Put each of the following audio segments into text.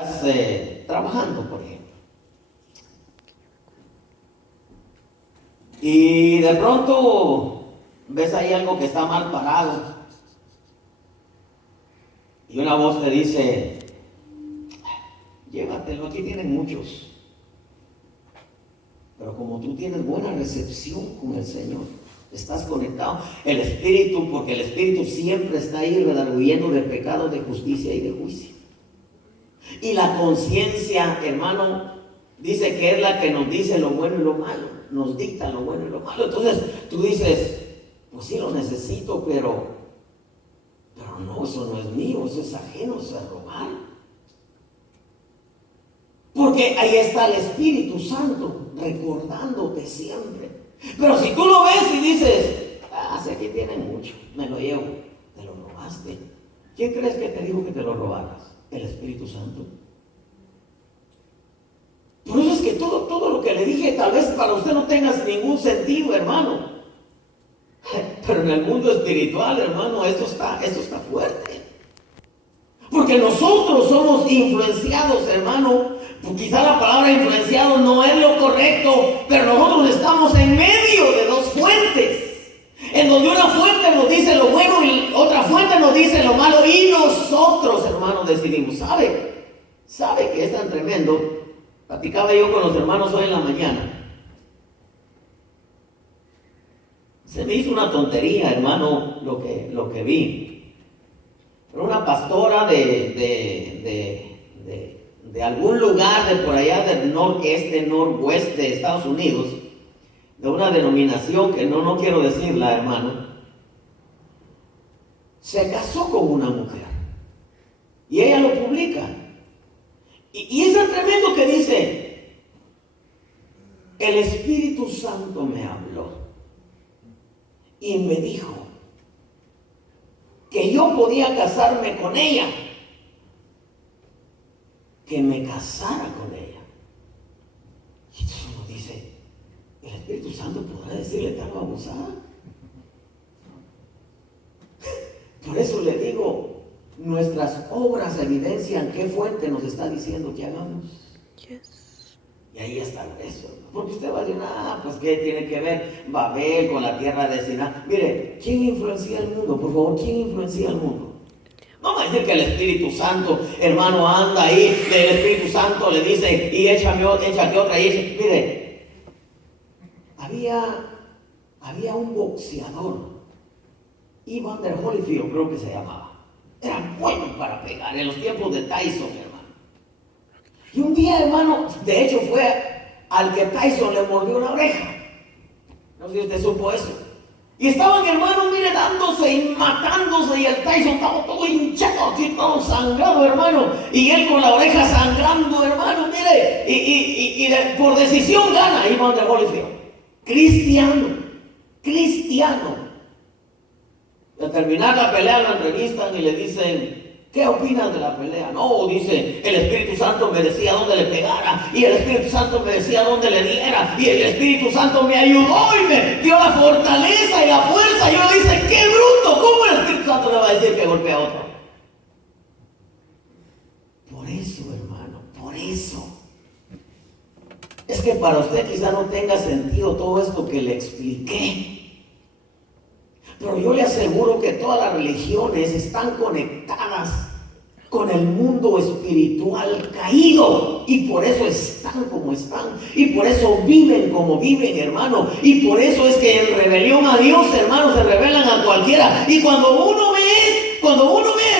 Estás trabajando, por ejemplo, y de pronto ves ahí algo que está mal parado y una voz te dice: llévatelo, aquí tienen muchos. Pero como tú tienes buena recepción con el Señor, estás conectado, el Espíritu, porque el Espíritu siempre está ahí redarguyendo de pecado, de justicia y de juicio. Y la conciencia, hermano, dice que es la que nos dice lo bueno y lo malo, nos dicta lo bueno y lo malo. Entonces tú dices: pues sí lo necesito, pero no, eso no es mío, eso es ajeno, eso es robar. Porque ahí está el Espíritu Santo recordándote siempre. Pero si tú lo ves y dices: si aquí tienen mucho, me lo llevo, te lo robaste. ¿Quién crees que te dijo que te lo robaras? El Espíritu Santo. Por eso es que todo lo que le dije tal vez para usted no tenga ningún sentido, hermano. Pero en el mundo espiritual, hermano, esto está fuerte. Porque nosotros somos influenciados, hermano. Quizá la palabra influenciado no es lo correcto, pero nosotros estamos en medio de dos fuentes, en donde una fuente nos dice lo bueno y otra fuente nos dice lo malo, y nosotros, hermanos, decidimos. ¿Sabe que es tan tremendo? Platicaba yo con los hermanos hoy en la mañana. Se me hizo una tontería, hermano, lo que vi. Pero una pastora de algún lugar de por allá del noreste, noroeste de Estados Unidos, de una denominación que no quiero decirla, hermano, se casó con una mujer y ella lo publica. Y es tan tremendo que dice: el Espíritu Santo me habló y me dijo que yo podía casarme con ella, que me casara con ella. Y entonces uno dice: ¿el Espíritu Santo podrá decirle tal babosada? Por eso le digo, nuestras obras evidencian qué fuente nos está diciendo que hagamos. Yes. Y ahí está eso. Porque usted va a decir: pues ¿qué tiene que ver Babel con la tierra de Siná? Mire, ¿quién influencia el mundo? Por favor, ¿quién influencia el mundo? No va a decir que el Espíritu Santo, hermano, anda ahí, el Espíritu Santo le dice: y échate otra, y échate. Mire, había un boxeador, Evander Holyfield creo que se llamaba. Era bueno para pegar en los tiempos de Tyson, hermano. Y un día, hermano, de hecho fue al que Tyson le mordió la oreja. No sé si usted supo eso. Y estaban, hermano, mire, dándose y matándose, y el Tyson estaba todo hinchado, aquí todo sangrado, hermano, y él con la oreja sangrando, hermano, mire, y por decisión gana Evander Holyfield. Cristiano. Al terminar la pelea lo entrevistan y le dicen: ¿qué opinas de la pelea? No, dice: el Espíritu Santo me decía dónde le pegara, y el Espíritu Santo me decía dónde le diera, y el Espíritu Santo me ayudó y me dio la fortaleza y la fuerza. Y uno dice: ¡qué bruto! ¿Cómo el Espíritu Santo le va a decir que golpea a otro? Por eso, hermano, por eso. Es que para usted quizá no tenga sentido todo esto que le expliqué. Pero yo le aseguro que todas las religiones están conectadas con el mundo espiritual caído, y por eso están como están, y por eso viven como viven, hermano, y por eso es que en rebelión a Dios, hermano, se rebelan a cualquiera. Y cuando uno ve,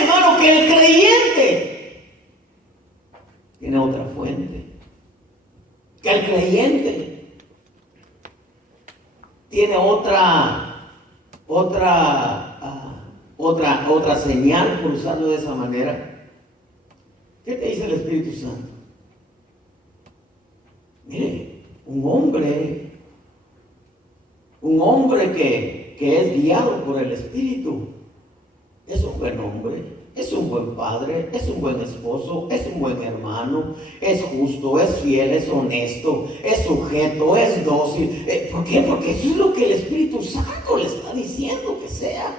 hermano, que el creyente tiene otra fuente, que el creyente tiene otra señal, por usarlo de esa manera. ¿Qué te dice el Espíritu Santo? Mire, un hombre que es guiado por el Espíritu es un buen hombre, es un buen padre, es un buen esposo, es un buen hermano, es justo, es fiel, es honesto, es sujeto, es dócil. ¿Por qué? Porque eso es lo que el Espíritu Santo le está diciendo que sea.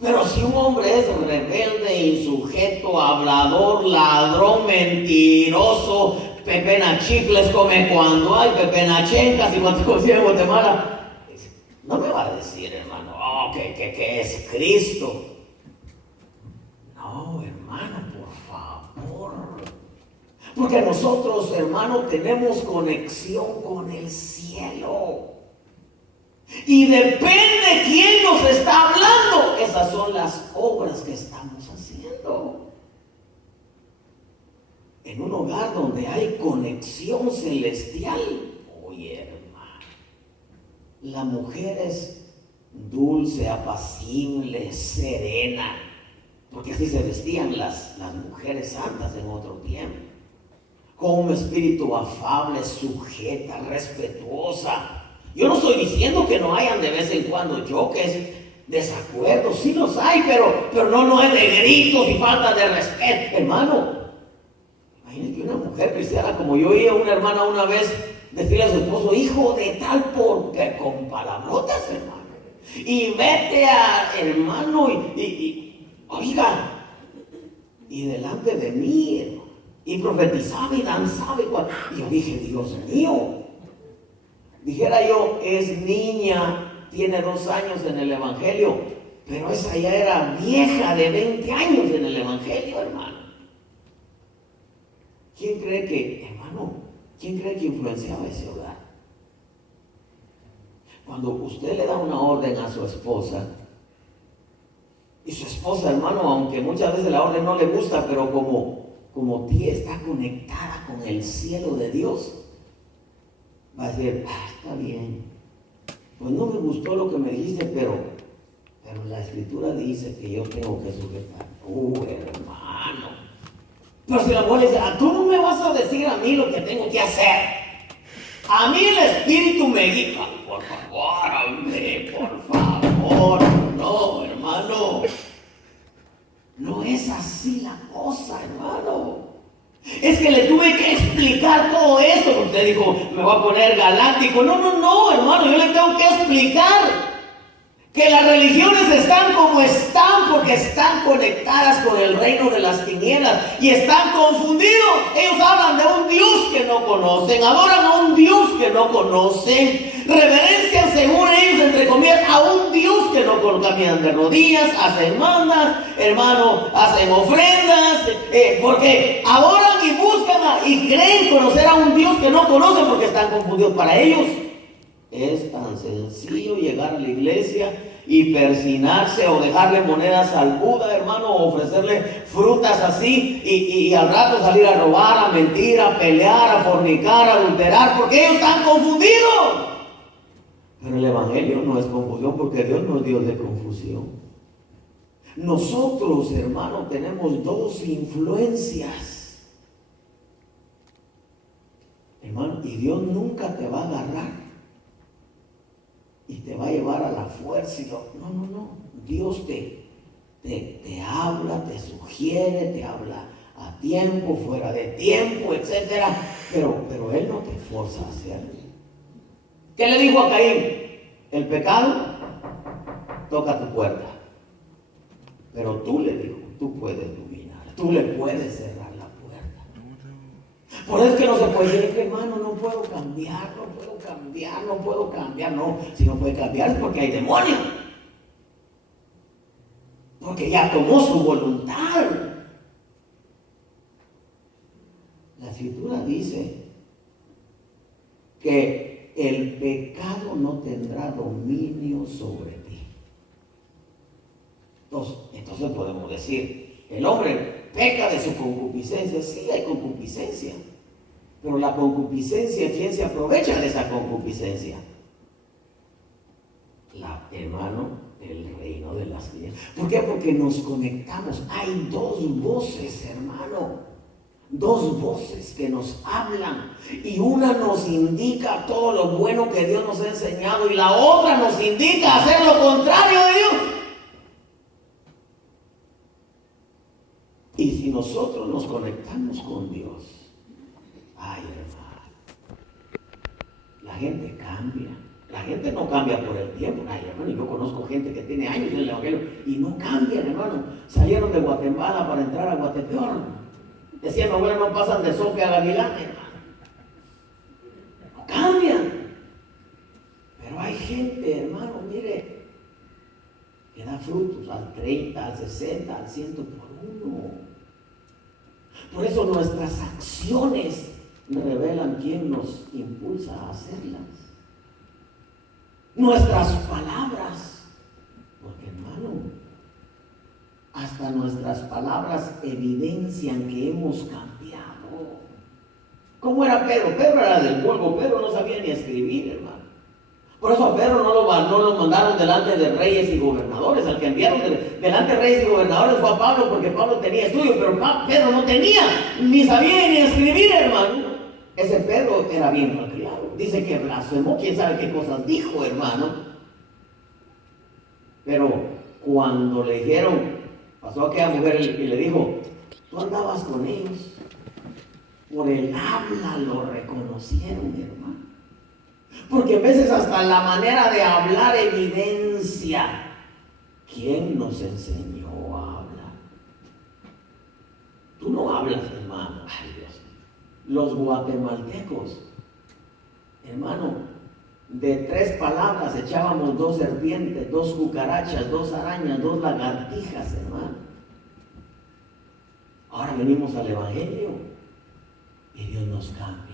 Pero si un hombre es rebelde, insujeto, hablador, ladrón, mentiroso, pepena chicles, come cuando hay, pepena chencas y cuando consigue en Guatemala, no me va a decir, hermano, que es Cristo. No, hermano, por favor. Porque nosotros, hermano, tenemos conexión con el cielo. Y depende quién nos está hablando. Esas son las obras que estamos haciendo. En un hogar donde hay conexión celestial. Oye, hermano, la mujer es dulce, apacible, serena. Porque así se vestían las mujeres santas en otro tiempo. Con un espíritu afable, sujeta, respetuosa. Yo no estoy diciendo que no hayan de vez en cuando choques, desacuerdos, sí los hay, pero no es de gritos y falta de respeto, hermano. Imagínate que una mujer cristiana, como yo oí a una hermana una vez decirle a su esposo, hijo de tal, porque con palabrotas, hermano. Y vete a, hermano, oiga, y delante de mí, hermano, y profetizaba y danzaba, y yo dije, Dios mío. Dijera yo, es niña, tiene 2 años en el Evangelio, pero esa ya era vieja de 20 años en el Evangelio, hermano. ¿Quién cree que influenciaba ese hogar? Cuando usted le da una orden a su esposa, y su esposa, hermano, aunque muchas veces la orden no le gusta, pero como tía está conectada con el cielo de Dios, va a decir, está bien, pues no me gustó lo que me dijiste, pero la escritura dice que yo tengo que sujetar. Hermano. Pero si la mujer dice, tú no me vas a decir a mí lo que tengo que hacer. A mí el Espíritu me guía. Por favor, hombre, por favor. No, hermano. No es así la cosa, hermano. Es que le tuve que explicar todo esto. Usted dijo, me voy a poner galáctico. No, hermano, yo le tengo que explicar que las religiones están como están porque están conectadas con el reino de las tinieblas y están confundidos. Ellos hablan de un Dios que no conocen, adoran a un Dios que no conocen, reverencian según ellos, entre comillas, a un Dios que no caminan de rodillas, hacen mandas, hermano, hacen ofrendas, porque adoran y buscan y creen conocer a un Dios que no conocen porque están confundidos. Para ellos es tan sencillo llegar a la iglesia y persinarse o dejarle monedas al Buda, hermano, o ofrecerle frutas así y al rato salir a robar, a mentir, a pelear, a fornicar, a adulterar, porque ellos están confundidos. Pero el Evangelio no es confusión, porque Dios no es Dios de confusión. Nosotros, hermano, tenemos 2 influencias, hermano, y Dios nunca te va a agarrar y te va a llevar a la fuerza. No. Dios te habla, te sugiere, te habla a tiempo, fuera de tiempo, etc. Pero Él no te forza a hacerlo. ¿Qué le dijo a Caín? El pecado toca tu puerta. Pero tú le dijo, tú puedes dominar, tú le puedes cerrar la puerta. Por eso es que no se puede decir, hermano, no puedo cambiar. No, si no puede cambiar es porque hay demonio. Porque ya tomó su voluntad. La escritura dice que el pecado no tendrá dominio sobre ti. Entonces podemos decir, el hombre peca de su concupiscencia. Sí, hay concupiscencia. Pero la concupiscencia, ¿quién se aprovecha de esa concupiscencia? Hermano, el reino de las tinieblas. ¿Por qué? Porque nos conectamos. Hay 2 voces, hermano. 2 voces que nos hablan. Y una nos indica todo lo bueno que Dios nos ha enseñado y la otra nos indica hacer lo contrario de Dios. Y si nosotros nos conectamos con Dios, ay, hermano, la gente cambia. La gente no cambia por el tiempo. Ay, hermano, yo conozco gente que tiene años en el Evangelio y no cambian, hermano. Salieron de Guatemala para entrar a Guatepeor. Decía mi abuela, no pasan de Sope a Gavilán, hermano. No cambian. Pero hay gente, hermano, mire, que da frutos al 30, al 60, al 100 por uno. Por eso nuestras acciones revelan quién nos impulsa a hacerlas. Nuestras palabras, porque hermano, hasta nuestras palabras evidencian que hemos cambiado. ¿Cómo era Pedro? Pedro era del pueblo, Pedro no sabía ni escribir, hermano. Por eso a Pedro no lo mandaron delante de reyes y gobernadores. Al que enviaron delante de reyes y gobernadores fue a Pablo, porque Pablo tenía estudio, pero Pedro no tenía, ni sabía ni escribir, hermano. Ese Pedro era bien malcriado. Dice que blasfemó, quién sabe qué cosas dijo, hermano. Pero cuando le dijeron, pasó aquella mujer y le dijo, tú andabas con ellos. Por el habla lo reconocieron, hermano. Porque a veces hasta la manera de hablar evidencia. ¿Quién nos enseñó a hablar? Tú no hablas, hermano. Ay, Dios. Los guatemaltecos, hermano, de 3 palabras echábamos 2 serpientes, 2 cucarachas, 2 arañas, 2 lagartijas, hermano. Ahora venimos al Evangelio y Dios nos cambia.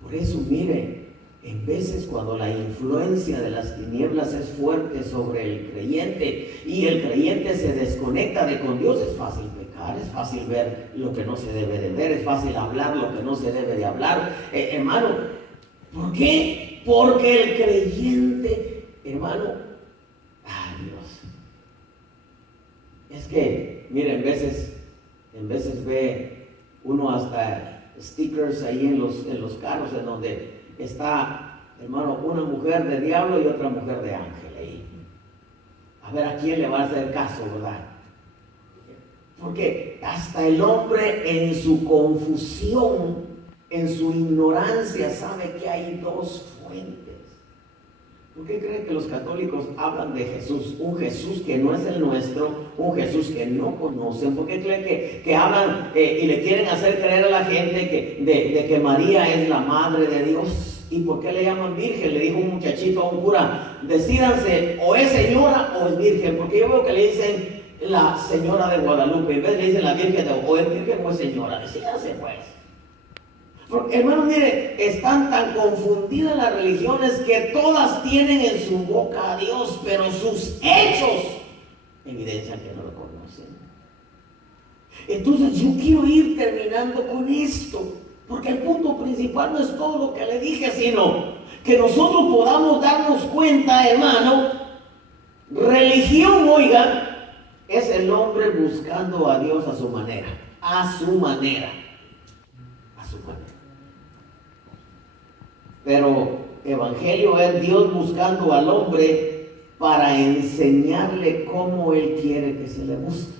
Por eso, mire, en veces cuando la influencia de las tinieblas es fuerte sobre el creyente y el creyente se desconecta de con Dios, es fácil pecar, es fácil ver lo que no se debe de ver, es fácil hablar lo que no se debe de hablar. Hermano, ¿por qué? Porque el creyente, hermano, ay Dios, es que, mire, en veces ve uno hasta stickers ahí en los carros en donde está, hermano, una mujer de diablo y otra mujer de ángel ahí. A ver a quién le va a hacer caso, ¿verdad? Porque hasta el hombre en su confusión, en su ignorancia, sabe que hay 2 fuentes. ¿Por qué creen que los católicos hablan de Jesús? Un Jesús que no es el nuestro, un Jesús que no conocen. ¿Por qué creen que hablan y le quieren hacer creer a la gente de que María es la madre de Dios? ¿Y por qué le llaman virgen? Le dijo un muchachito a un cura, decídanse, o es señora o es virgen, porque yo veo que le dicen la señora de Guadalupe, en vez le dicen la virgen o es virgen o es señora. Decídanse pues. Porque, hermano, mire, están tan confundidas las religiones que todas tienen en su boca a Dios, pero sus hechos evidencian que no lo conocen. Entonces yo quiero ir terminando con esto, porque el punto principal no es todo lo que le dije, sino que nosotros podamos darnos cuenta, hermano, religión, oiga, es el hombre buscando a Dios a su manera, a su manera, a su manera. Pero evangelio es Dios buscando al hombre para enseñarle cómo Él quiere que se le busque.